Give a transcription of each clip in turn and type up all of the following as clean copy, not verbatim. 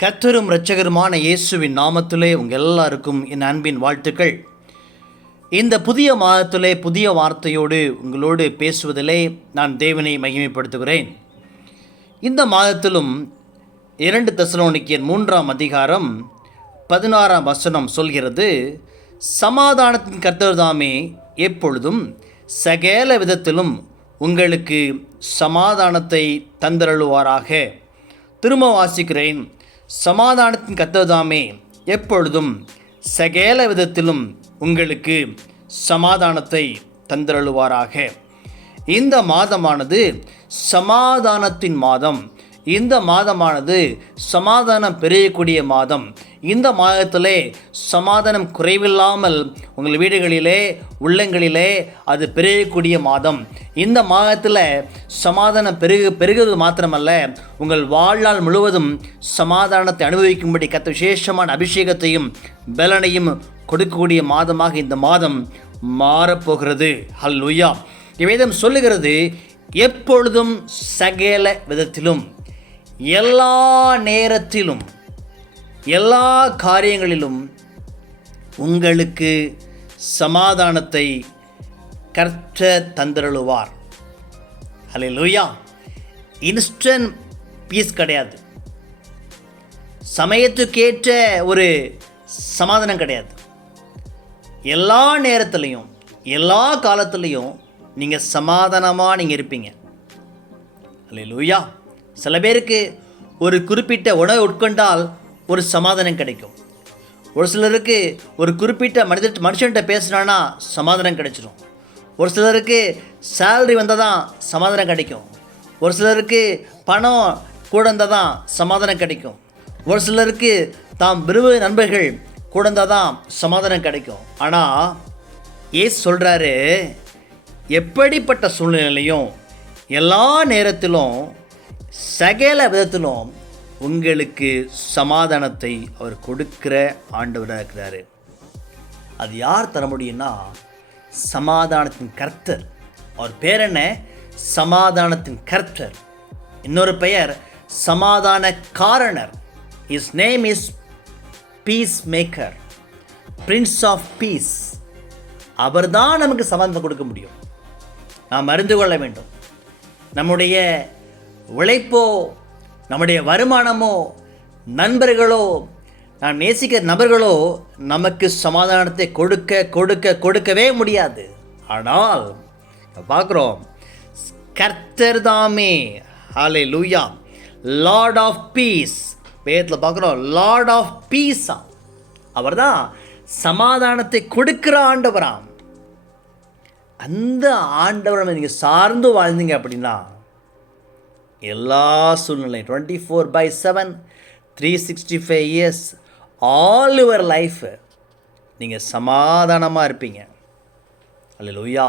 கர்த்தரும் இரட்சகருமான இயேசுவின் நாமத்திலே உங்கள் எல்லாருக்கும் என் அன்பின் வாழ்த்துக்கள். இந்த புதிய மாதத்திலே புதிய வார்த்தையோடு உங்களோடு பேசுவதிலே நான் தேவனை மகிமைப்படுத்துகிறேன். இந்த மாதத்திலும் 2 தெசலோனிக்கேயர் 3ஆம் அதிகாரம் 16ஆம் வசனம் சொல்கிறது, சமாதானத்தின் கர்த்தர் தாமே எப்பொழுதும் சகல விதத்திலும் உங்களுக்கு சமாதானத்தை தந்தருளுவாராக. திரும்ப வாசிக்கிறேன். சமாதானத்தின் கர்த்தர் தாமே எப்பொழுதும் சகல விதத்திலும் உங்களுக்கு சமாதானத்தை தந்தருளுவாராக. இந்த மாதமானது சமாதானத்தின் மாதம். இந்த மாதமானது சமாதானம் பெருகக்கூடிய மாதம். இந்த மாதத்திலே சமாதானம் குறைவில்லாமல் உங்கள் வீடுகளிலே உள்ளங்களிலே அது பெருகக்கூடிய மாதம். இந்த மாதத்தில் சமாதானம் பெருகுவது மாத்திரமல்ல, உங்கள் வாழ்நாள் முழுவதும் சமாதானத்தை அனுபவிக்கும்படி கர்த்தர் விசேஷமான அபிஷேகத்தையும் பலனையும் கொடுக்கக்கூடிய மாதமாக இந்த மாதம் மாறப்போகிறது. ஹல்லேலூயா. வேதம் சொல்லுகிறது, எப்பொழுதும் சகல விதத்திலும் எல்லா நேரத்திலும் எல்லா காரியங்களிலும் உங்களுக்கு சமாதானத்தை கர்த்தர் தந்தருளுவார். ஹல்லேலூயா. இன்ஸ்டன்ட் பீஸ் கிடையாது, சமயத்துக்கேற்ற ஒரு சமாதானம் கிடையாது. எல்லா நேரத்துலையும் எல்லா காலத்துலேயும் நீங்கள் சமாதானமாக நீங்கள் இருப்பீங்க. ஹல்லேலூயா. சில பேருக்கு ஒரு குறிப்பிட்ட உணவை உட்கொண்டால் ஒரு சமாதானம் கிடைக்கும். ஒரு சிலருக்கு ஒரு குறிப்பிட்ட மனுஷன்கிட்ட பேசுனான்னா சமாதானம் கிடைச்சிடும். ஒரு சிலருக்கு சேலரி வந்தால் தான் சமாதானம் கிடைக்கும். ஒரு சிலருக்கு பணம் கூட இருந்தால் தான் சமாதானம் கிடைக்கும். ஒரு சிலருக்கு தாம் விரும்புகிற நண்பர்கள் கூட இருந்தால் தான் சமாதானம் கிடைக்கும். ஆனால் ஏசு சொல்கிறாரு, எப்படிப்பட்ட சூழ்நிலையிலையும் எல்லா நேரத்திலும் சகல விதத்திலும் உங்களுக்கு சமாதானத்தை அவர் கொடுக்கிற ஆண்டவராக இருக்கிறாரு. அது யார் தர முடியும்னா, சமாதானத்தின் கர்த்தர். அவர் பேர் என்ன? சமாதானத்தின் கர்த்தர். இன்னொரு பெயர் சமாதான காரணர். His name is peace maker, prince of peace. அவர் தான் நமக்கு சமாதானம் கொடுக்க முடியும். நாம் அறிந்து கொள்ள வேண்டும். நம்முடைய உழைப்போ, நம்முடைய வருமானமோ, நண்பர்களோ, நான் நேசிக்கிற நபர்களோ நமக்கு சமாதானத்தை கொடுக்கவே முடியாது. ஆனால் பார்க்குறோம், கர்த்தர் தாமே, ஹல்லேலூயா, லார்ட் ஆஃப் பீஸ். வேதத்தில் பார்க்குறோம், லார்ட் ஆஃப் பீஸா. அவர் தான் சமாதானத்தை கொடுக்கிற ஆண்டவராம். அந்த ஆண்டவரை நீங்கள் சார்ந்து வாழ்ந்தீங்க அப்படின்னா எல்லா சூழ்நிலையும் 24/7 365 இயர்ஸ் ஆல் யுவர் லைஃப் நீங்கள் சமாதானமாக இருப்பீங்க. அல்லேலூயா.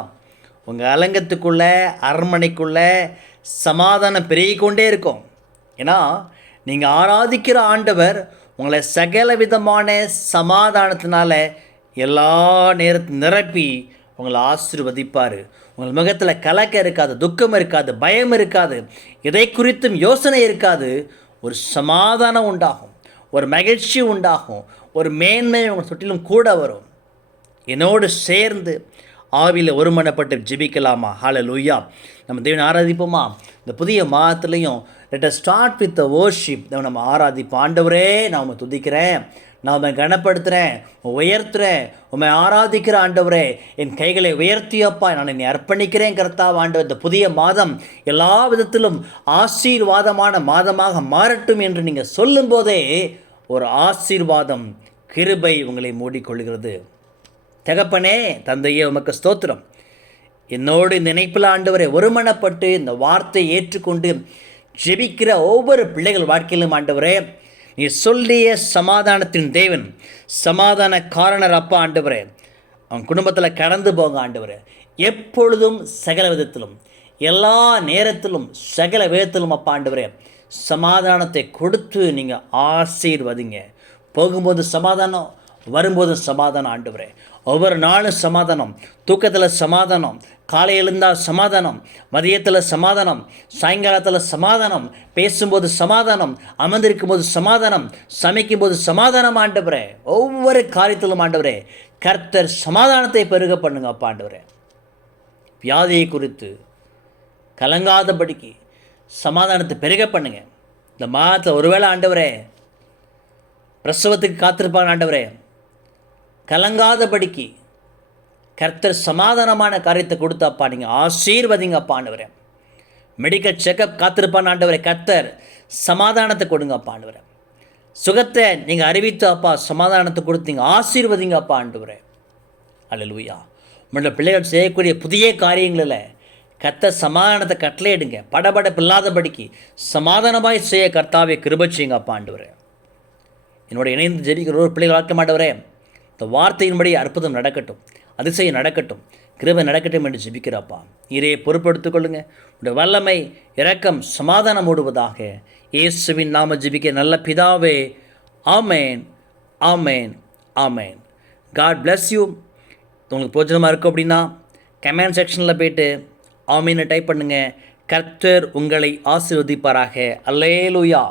உங்கள் அலங்கத்துக்குள்ளே, அரண்மனைக்குள்ளே சமாதானம் பெருகிக்கொண்டே இருக்கும். ஏன்னா நீங்கள் ஆராதிக்கிற ஆண்டவர் உங்களை சகல விதமான சமாதானத்தினால எல்லா நேரத்தையும் நிரப்பி உங்களை ஆசீர்வதிப்பார். உங்கள் முகத்தில் கலக்கம் இருக்காது, துக்கம் இருக்காது, பயம் இருக்காது, எதை குறித்தும் யோசனை இருக்காது. ஒரு சமாதானம் உண்டாகும், ஒரு மகிழ்ச்சி உண்டாகும், ஒரு மேன்மை உங்கள் சுற்றிலும் கூட வரும். என்னோடு சேர்ந்து ஆவியில் ஒருமனப்பட்டு ஜெபிக்கலாமா? ஹல்லேலூயா. நம்ம தேவனை ஆராதிப்போமா? இந்த புதிய மாதத்துலேயும் let us start with the worship. நம்ம ஆராதிப்போம். ஆண்டவரே, நான் உம்மை துதிக்கிறேன், நான் உம்மை கனப்படுத்துகிறேன், உயர்த்துகிறேன், உம்மை ஆராதிக்கிற ஆண்டவரே. என் கைகளை உயர்த்தியப்பா, நான் என்னை அர்ப்பணிக்கிறேன் கர்த்தாவ். ஆண்டவர், இந்த புதிய மாதம் எல்லா விதத்திலும் ஆசீர்வாதமான மாதமாக மாறட்டும் என்று நீங்கள் சொல்லும்போதே ஒரு ஆசீர்வாதம், கிருபை உங்களை மூடிக்கொள்கிறது. தகப்பனே, தந்தையே, உமக்கு ஸ்தோத்திரம். என்னோடு இந்த இணைப்பில் ஆண்டவரை ஒருமனப்பட்டு இந்த வார்த்தையை ஏற்றுக்கொண்டு ஜெபிக்கிற ஒவ்வொரு பிள்ளைகள் வாழ்க்கையிலும் ஆண்டவரே, நீ சொல்லிய சமாதானத்தின் தேவன், சமாதான காரணர் அப்பா. ஆண்டவரே, அவன் குடும்பத்தில் கடந்து போங்க ஆண்டவரே. எப்பொழுதும் சகல விதத்திலும் எல்லா நேரத்திலும் சகல விதத்திலும் அப்பா ஆண்டவரே சமாதானத்தை கொடுத்து நீங்கள் ஆசீர்வதிங்க. போகும்போது சமாதானம், வரும்போது சமாதானம் ஆண்டவரே. ஒவ்வொரு நாளும் சமாதானம், தூக்கத்தில் சமாதானம், காலை எழுந்தால் சமாதானம், மதியத்தில் சமாதானம், சாயங்காலத்தில் சமாதானம், பேசும்போது சமாதானம், அமர்ந்திருக்கும் போது சமாதானம், சமைக்கும் போது சமாதானம் ஆண்டவரே. ஒவ்வொரு காரியத்திலும் ஆண்டவரே கர்த்தர் சமாதானத்தை பெருக பண்ணுங்க அப்பா ஆண்டவரே. வியாதியை குறித்து கலங்காதபடிக்கு சமாதானத்தை பெருக பண்ணுங்க. இந்த மாதத்தில் ஒருவேளை ஆண்டவரே பிரசவத்துக்கு காத்திருப்பாங்க ஆண்டவரே, கலங்காதபடிக்கு கர்த்தர் சமாதானமான காரியத்தை கொடுத்தாப்பா நீங்கள் ஆசீர்வதிங்கப்பா ஆண்டவரே. மெடிக்கல் செக்கப் காத்திருப்பான் ஆண்டவரே, கர்த்தர் சமாதானத்தை கொடுங்கப்பா ஆண்டவரே. சுகத்தை நீங்கள் அறிவித்து அப்பா சமாதானத்தை கொடுத்தீங்க ஆசீர்வதிங்கப்பா ஆண்டவரே. அல்லேலூயா. உங்களோட பிள்ளைகள் செய்யக்கூடிய புதிய காரியங்களில் கர்த்தர் சமாதானத்தை கட்டளையிடுங்க. படபடப்பு இல்லாதபடிக்கு சமாதானமாய் செய்ய கர்த்தாவே கிருபை செய்யுங்கப்பா ஆண்டவரே. என்னோட இணைந்து ஜெபிக்கிற ஒரு பிள்ளைகள் வாழ்க்கை மாட்டவரே, இந்த வார்த்தையின்படி அற்புதம் நடக்கட்டும், அதிசயம் நடக்கட்டும், கிருபை நடக்கட்டும் என்று ஜெபிக்கிறப்பா. நீரே பொறுப்படுத்திக் கொள்ளுங்க. உடைய வல்லமை இரக்கம் சமாதானம் ஓடுவதாக இயேசுவின் நாம ஜெபிக்க நல்ல பிதாவே. ஆமேன், ஆமேன், ஆமேன். God bless you. உங்களுக்கு பிரோஜனமாக இருக்கும் அப்படின்னா கமெண்ட் செக்ஷனில் போய்ட்டு ஆமீனை டைப் பண்ணுங்கள். கர்த்தர் உங்களை ஆசீர்வதிப்பாராக. அல்லேலூயா.